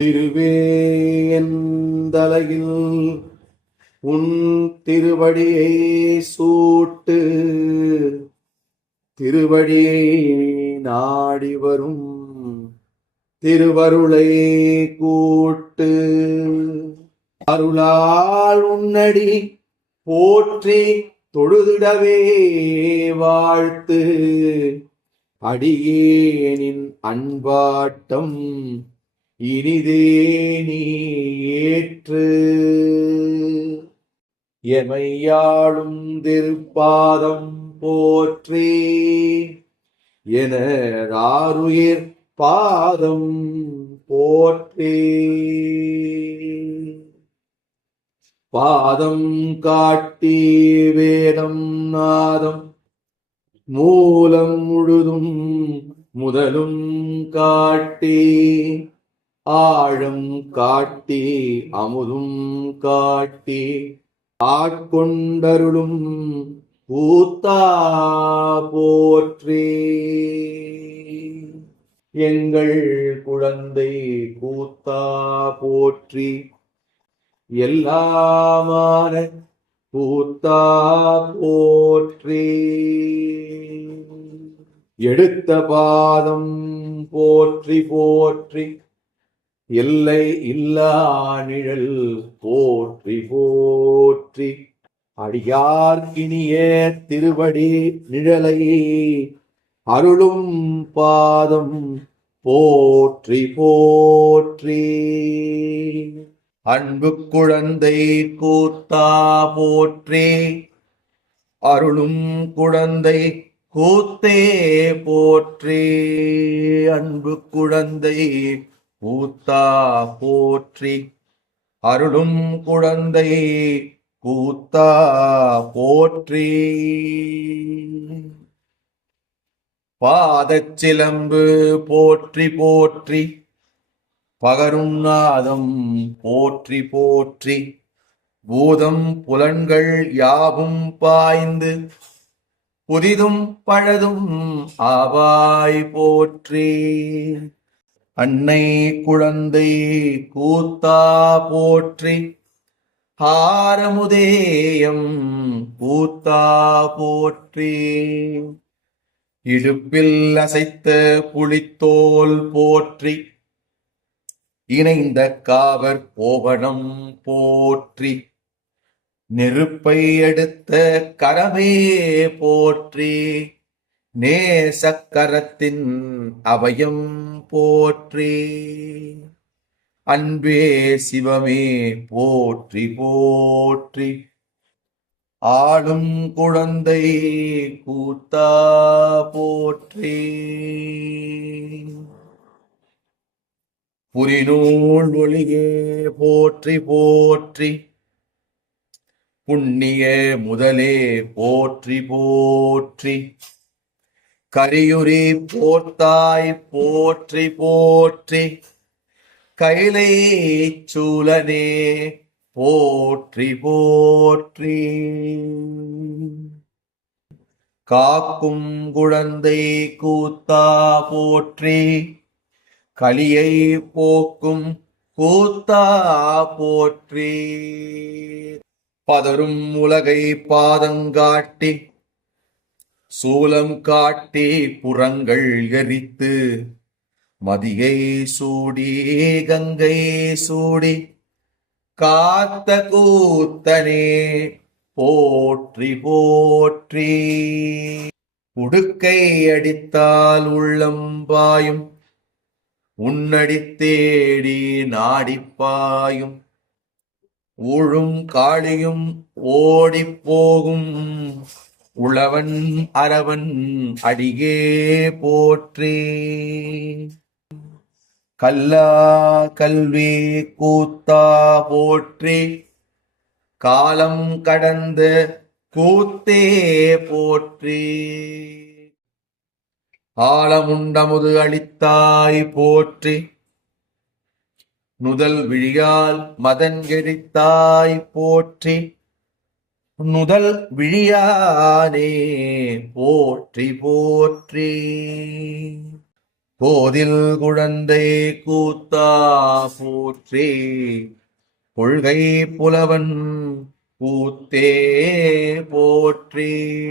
திருவேந்தலையில் உன் திருவடியை சூட்டு திருவடியை நாடி வரும் திருவருளை கூட்டு. அருளால் உன்னடி போற்றி தொழுதிடவே வாழ்த்து. அடியேனின் அன்பாட்டம் இனிதே நீ ஏற்று எமையாளும் திருப்பாதம் போற்றி என ஆருயிர் பாதம் போற்றி. பாதம் காட்டி வேதம் நாதம் மூலம் முழுதும் முதலும் காட்டி ஆழம் காட்டி அமுதும் காட்டி ஆட்கொண்டருளும் பூத்தா போற்றி. எங்கள் குழந்தை கூத்தா போற்றி. எல்லாமான கூத்தா போற்றி. எடுத்த பாதம் போற்றி போற்றி. எல்லை இல்லா நிழல் போற்றி போற்றி. அடியார் இனிய திருவடி நிழலை அருளும் பாதம் போற்றி போற்றி. அன்பு குழந்தை கூத்தா போற்றி அருளும் குழந்தை கூத்தே போற்றி. அன்பு குழந்தை கூத்தா போற்றி. அருளும் குழந்தை கூத்தா போற்றி. பாதச்சிலம்பு போற்றி போற்றி. பகரும் நாதம் போற்றி போற்றி. பூதம் புலன்கள் யாவும் பாய்ந்து புதிதும் பழதும் ஆவாய் போற்றி. அன்னை குழந்தை கூத்தா போற்றி ஹாரமுதேயம் கூத்தா போற்றி. இடுப்பில் அசைத்த புலித்தோல் போற்றி இணைந்த காவர் கோவணம் போற்றி. நெருப்பை எடுத்த கரமே போற்றி. நேசக்கரத்தின் அவயம் போற்றி அன்பே சிவமே போற்றி போற்றி. ஆளும் குழந்தை கூத்தா போற்றி. புரிநூல் ஒளியே போற்றி போற்றி. புண்ணிய முதலே போற்றி போற்றி. கரியுரி போர்த்தாய் போற்றி போற்றி கைலை சூலனே போற்றி போற்றி. காக்கும் குழந்தை கூத்தா போற்றி களியை போக்கும் கூத்தா போற்றி. பதரும் உலகை பாதங்காட்டி சூலம் காட்டே புறங்கள் எரித்து மதியை சூடி கங்கை சூடி காத்த கூத்தனே போற்றி போற்றி. உடுக்கை அடித்தால் உள்ளம் பாயும் உன்னடி தேடி நாடிப்பாயும் ஊழும் காளியும் ஓடிப்போகும் போகும். உழவன் அரவன் அடியே போற்றே. கல்லா கல்வி கூத்தா போற்றே. காலம் கடந்த கூத்தே போற்றே. ஆழமுண்டமுது அளித்தாய் போற்றி. நுதல் விழியால் மதன் எரித்தாய் போற்றி. முதல் விழியானே. போற்றி போற்றி. போதில் குழந்தை கூத்தா போற்றி. கொள்கை புலவன் கூத்தே போற்றி.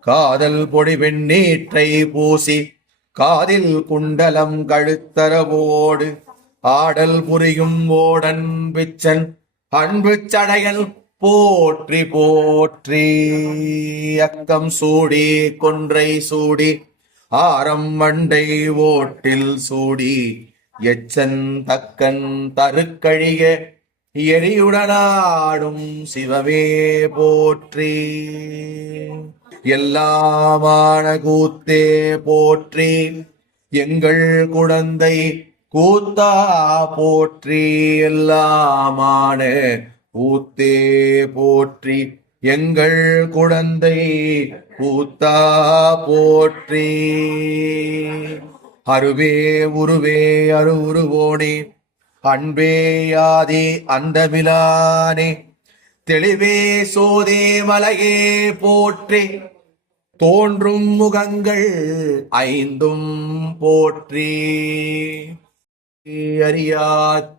காதல் பொடி வெண்ணீற்றை பூசி காதில் குண்டலம் கழுத்தரவோடு ஆடல் புரியும் ஓடன் பிச்சன் அன்பு சடையல் போற்றி போற்றி. அக்கம் சூடி கொன்றை சூடி. ஆரம் மண்டை ஓட்டில் சூடி. எச்சன் தக்கன் தருக்கழிய எரியுடனாடும் சிவமே போற்றி. எல்லாமான கூத்தே போற்றி. எங்கள் குழந்தை கூத்தா போற்றி எல்லாமான கூத்தே போற்றி. எங்கள் குழந்தை கூத்தா போற்றி. அருவே உருவே அரு உருவோனே அன்பே யாதி அந்தமிலானே. தெளிவே சோதே மலையே போற்றி. தோன்றும் முகங்கள் ஐந்தும் போற்றி. அறியா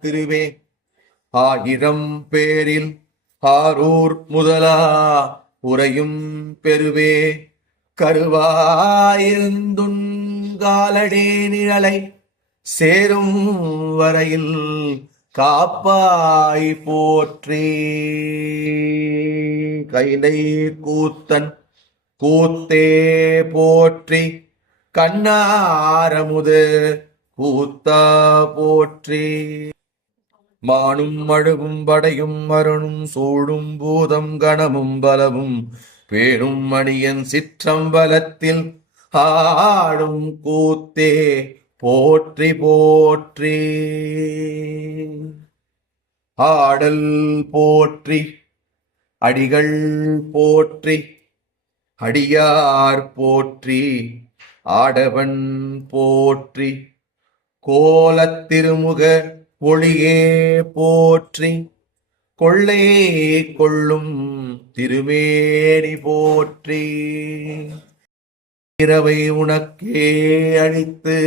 திருவே. ஆயிரம் பேரில் ஆரூர் முதலா உறையும் பெருவே. கருவாயிருந்துங்காலடே நிழலை சேரும் வரையில் காப்பாய் போற்றி. கைலை கூத்தன் கூத்தே போற்றி கண்ணாரமுது கூத்தா போற்றி. மானும் மழுவும் படையும் மருணும் சூழும் பூதம் கணமும் பலவும் பேரும் மணியன் சிற்றம்பலத்தில் ஆடும் கூத்தே. போற்றி போற்றி. ஆடல் போற்றி அடிகள் போற்றி அடியார் போற்றி ஆடவன் போற்றி. கோலத்திருமுக ஒளியே போற்றி கொள்ளையே கொள்ளும் திருமேனி போற்றி. இரவை உனக்கே அழித்து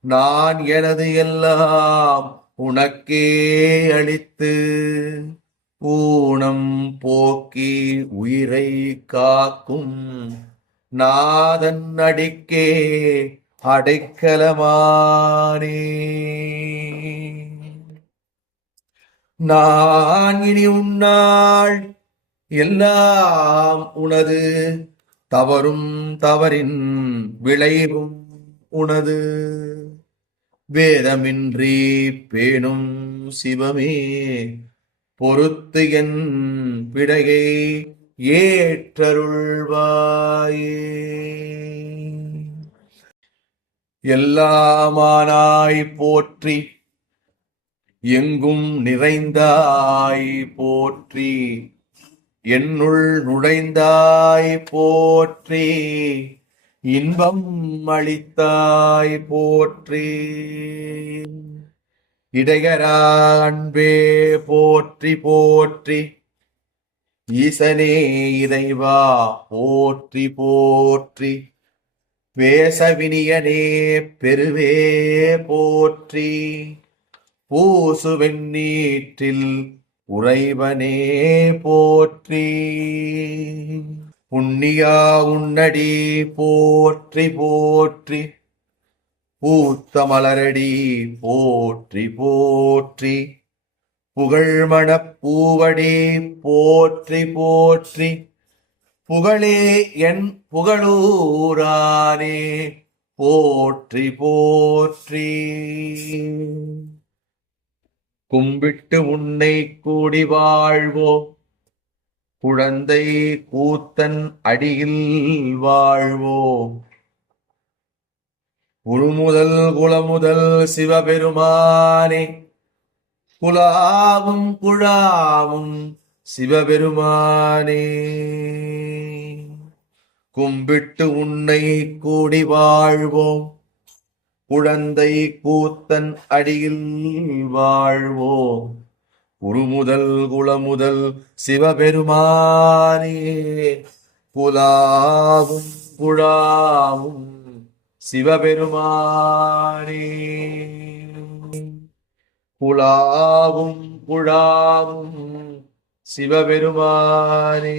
நான் எனது எல்லாம் உனக்கே அளித்து ஊனம் போக்கி உயிரை காக்கும் நாதன் அடிக்கே அடைக்கலமானே. நான் இனி உன்னாள் எல்லாம் உனது தவறும் தவறின் விளைவும் உனது. வேதமின்றி பேணும் சிவமே பொறுத்து என் விடையை ஏற்றருள்வாயே. எல்லாமானாய் போற்றி எங்கும் நிறைந்தாய் போற்றி என்னுள் நுழைந்தாய் போற்றி இன்பம் அளித்தாய் போற்றி. இடையரா அன்பே போற்றி போற்றி ஈசனே இறைவா போற்றி போற்றி. வேசவினியனே பெருவே போற்றி. பூசு வெண்ணீற்றில் உறைவனே போற்றி. புண்ணியா உன்னடி போற்றி போற்றி. பூத்த மலரடி போற்றி போற்றி. புகழ்மணப் பூவடி போற்றி போற்றி. புகழே என் புகழூரானே போற்றி போற்றி. கும்பிட்டு உன்னை கூடி வாழ்வோம் குழந்தை கூத்தன் அடியில் வாழ்வோம் உருமுதல் குலமுதல் சிவபெருமானே குலாவும் குழாவும் சிவபெருமானே கும்பிட்டு உன்னை கூடி வாழ்வோம். குழந்தை கூத்தன் அடியில் வாழ்வோம். குருமுதல் குளமுதல் சிவபெருமானே. குலாவும் குழாவும் சிவபெருமானே. புலாவும் புழாவும் சிவபெருமானே.